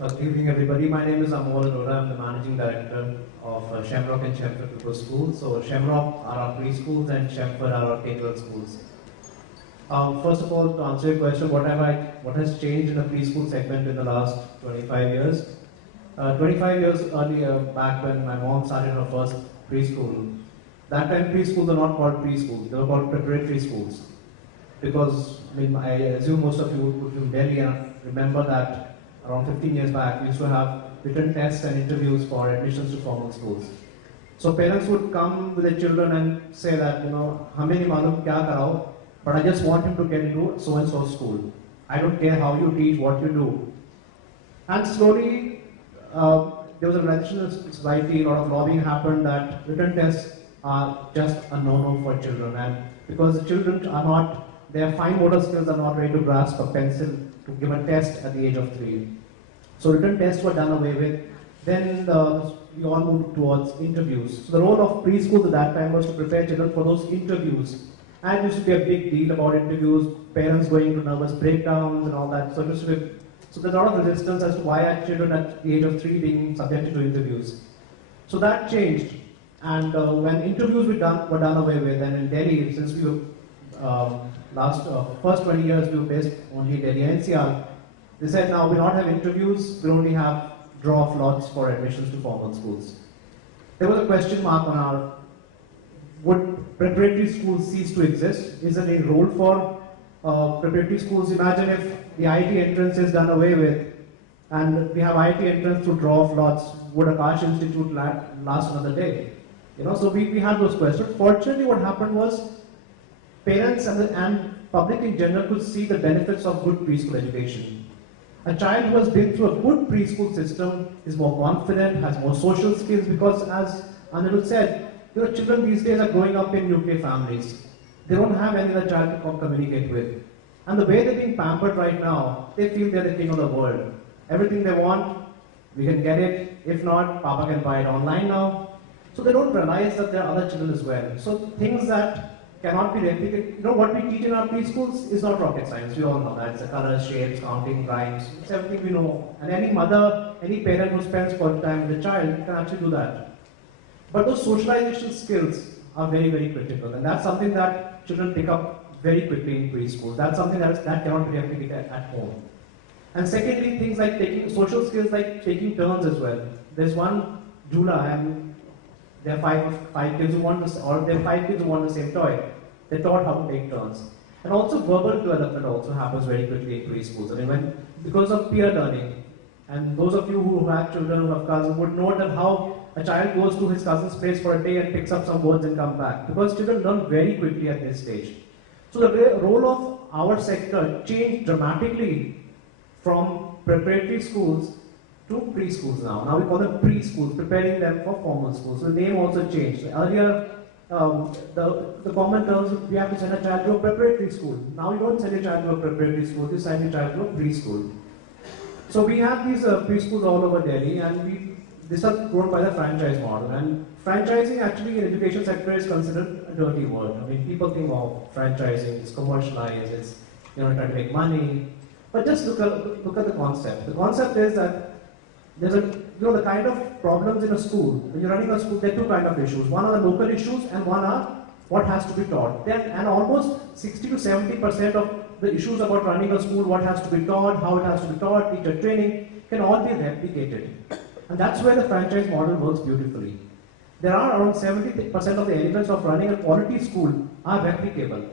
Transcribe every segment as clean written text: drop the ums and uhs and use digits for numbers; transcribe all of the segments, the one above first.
Good evening, everybody. My name is Amol Arora. I'm the managing director of Shamrock and Chelmsford Group of Schools. So Shamrock are our preschools and Chelmsford are our K-12 schools. First of all, to answer your question, what has changed in the preschool segment in the last 25 years? 25 years earlier, back when my mom started her first preschool, that time preschools were not called preschools; they were called preparatory schools. Because I assume most of you would from Delhi and remember that around 15 years back, we used to have written tests and interviews for admissions to formal schools. So parents would come with their children and say that, hame nahi malum kya karao, but I just want him to get into so and so school. I don't care how you teach, what you do. And slowly, there was a reaction in society, a lot of lobbying happened that written tests are just a no-no for children. And because the children are not, their fine motor skills are not ready to grasp a pencil to give a test at the age of 3. So written tests were done away with. Then we all moved towards interviews. So the role of preschools at that time was to prepare children for those interviews. And it used to be a big deal about interviews, parents going into nervous breakdowns and all that. So there's a lot of resistance as to why are children at the age of 3 being subjected to interviews. So that changed. And when interviews were done away with, and in Delhi, since we were first 20 years we were based only in Delhi and NCR, they said now we don't have interviews, we only have draw of lots for admissions to formal schools. There was a question mark on our, would preparatory schools cease to exist? Is there any role for preparatory schools? Imagine if the IT entrance is done away with and we have IT entrance through draw of lots, would Akash Institute last another day? So we had those questions. Fortunately, what happened was parents and public in general could see the benefits of good preschool education. A child who has been through a good preschool system is more confident, has more social skills because, as Anirudh said, children these days are growing up in nuclear families. They don't have any other child to communicate with. And the way they're being pampered right now, they feel they're the king of the world. Everything they want, we can get it. If not, Papa can buy it online now. So they don't realize that there are other children as well. So things that cannot be replicated. What we teach in our preschools is not rocket science. We all know that. It's the colors, shapes, counting, rhymes. It's everything we know. And any mother, any parent who spends quality time with the child can actually do that. But those socialization skills are very, very critical. And that's something that children pick up very quickly in preschool. That's something that cannot be replicated at home. And secondly, things like social skills like taking turns as well. There's one Jula, and there are five kids who want the same toy. They're taught how to take turns. And also verbal development also happens very quickly in preschools. Because of peer learning, and those of you who have children, who have cousins, would know that how a child goes to his cousin's place for a day and picks up some words and comes back. Because children learn very quickly at this stage. So the role of our sector changed dramatically from preparatory schools to preschools now. Now we call them preschools, preparing them for formal schools. So the name also changed. Earlier, the common terms, we have to send a child to a preparatory school. Now you don't send a child to a preparatory school, you send a child to a preschool. So we have these preschools all over Delhi, and these are grown by the franchise model. And franchising actually in education sector is considered a dirty word. People think of franchising, it's commercialized, it's trying to make money. But just look at the concept. The concept is that there's the kind of problems in a school. When you're running a school, there are two kinds of issues. One are the local issues, and one are what has to be taught. And almost 60 to 70% of the issues about running a school, what has to be taught, how it has to be taught, teacher training, can all be replicated. And that's where the franchise model works beautifully. There are around 70% of the elements of running a quality school are replicable.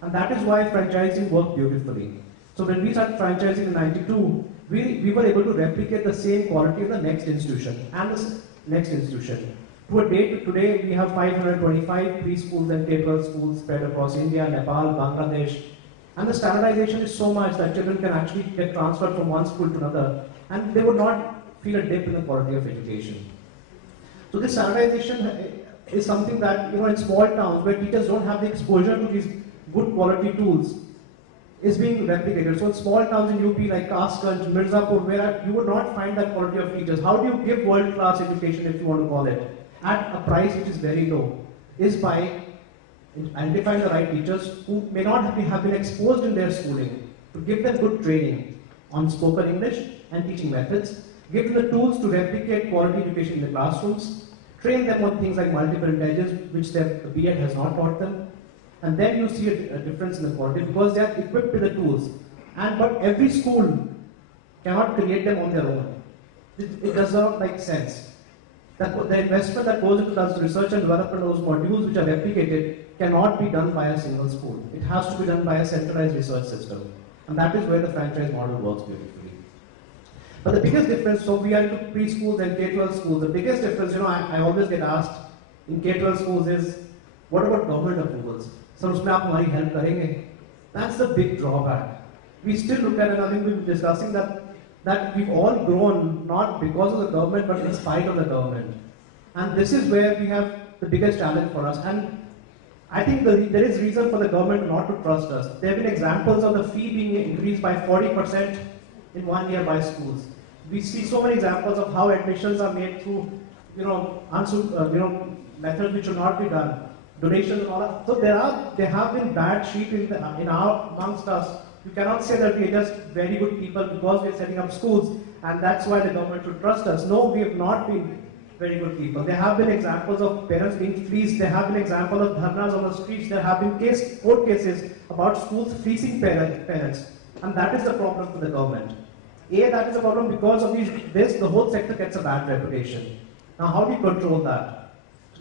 And that is why franchising worked beautifully. So when we started franchising in 92, we were able to replicate the same quality in the next institution and the next institution. To a date, today we have 525 preschools and K-12 schools spread across India, Nepal, Bangladesh. And the standardization is so much that children can actually get transferred from one school to another, and they would not feel a dip in the quality of education. So this standardization is something that, in small towns where teachers don't have the exposure to these good quality tools, is being replicated. So in small towns in UP like Kasganj, Mirzapur, where you would not find that quality of teachers, how do you give world-class education, if you want to call it, at a price which is very low, is by identifying the right teachers who may not have been exposed in their schooling, to give them good training on spoken English and teaching methods, give them the tools to replicate quality education in the classrooms, train them on things like multiple intelligence, which their B.Ed has not taught them, and then you see a difference in the quality because they are equipped with the tools. But every school cannot create them on their own. It does not make sense. The investment that goes into the research and development of those modules which are replicated cannot be done by a single school. It has to be done by a centralized research system. And that is where the franchise model works beautifully. But the biggest difference, so we are into preschools and K-12 schools. The biggest difference, I always get asked in K-12 schools is, what about government approvals? So, usme aap hamari help karenge? That's the big drawback. We still look at it, I think we've been discussing that we've all grown not because of the government but in spite of the government. And this is where we have the biggest challenge for us. And I think there is reason for the government not to trust us. There have been examples of the fee being increased by 40% in 1 year by schools. We see so many examples of how admissions are made through, methods which should not be done, donations and all that. So there have been bad sheep amongst us. You cannot say that we are just very good people because we are setting up schools and that's why the government should trust us. No, we have not been very good people. There have been examples of parents being fleeced. There have been examples of dharnas on the streets. There have been court cases about schools fleecing parents. And that is the problem for the government. That is a problem because of the whole sector gets a bad reputation. Now, how do you control that?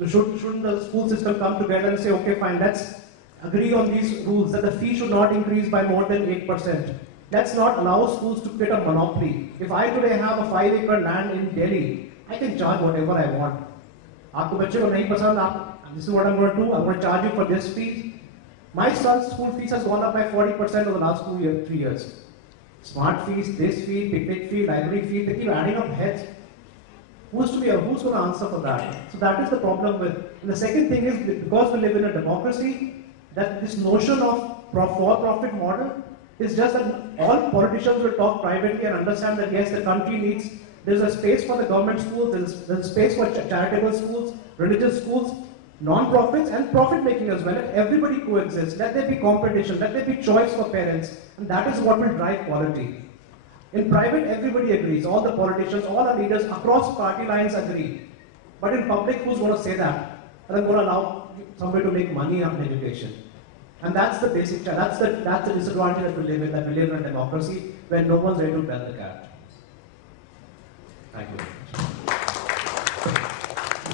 Shouldn't the school system come together and say, okay, fine, let's agree on these rules that the fee should not increase by more than 8%. Let's not allow schools to create a monopoly. If I today have a 5-acre land in Delhi, I can charge whatever I want. This is what I'm going to do. I'm going to charge you for this fee. My son's school fees has gone up by 40% over the last 3 years. Smart fees, this fee, picnic fee, library fee, they keep adding up heads. Who's going to answer for that? So that is the problem with. And the second thing is because we live in a democracy, that this notion of for-profit model is just that all politicians will talk privately and understand that yes, the country needs, there's a space for the government schools, there's a space for charitable schools, religious schools, non-profits and profit making as well. Let everybody coexist. Let there be competition. Let there be choice for parents. And that is what will drive quality. In private, everybody agrees. All the politicians, all our leaders across party lines agree. But in public, who's going to say that? And I'm going to allow somebody to make money on education. And that's the basic, that's the disadvantage that we live in, that we live in a democracy where no one's ready to bend the cat. Thank you.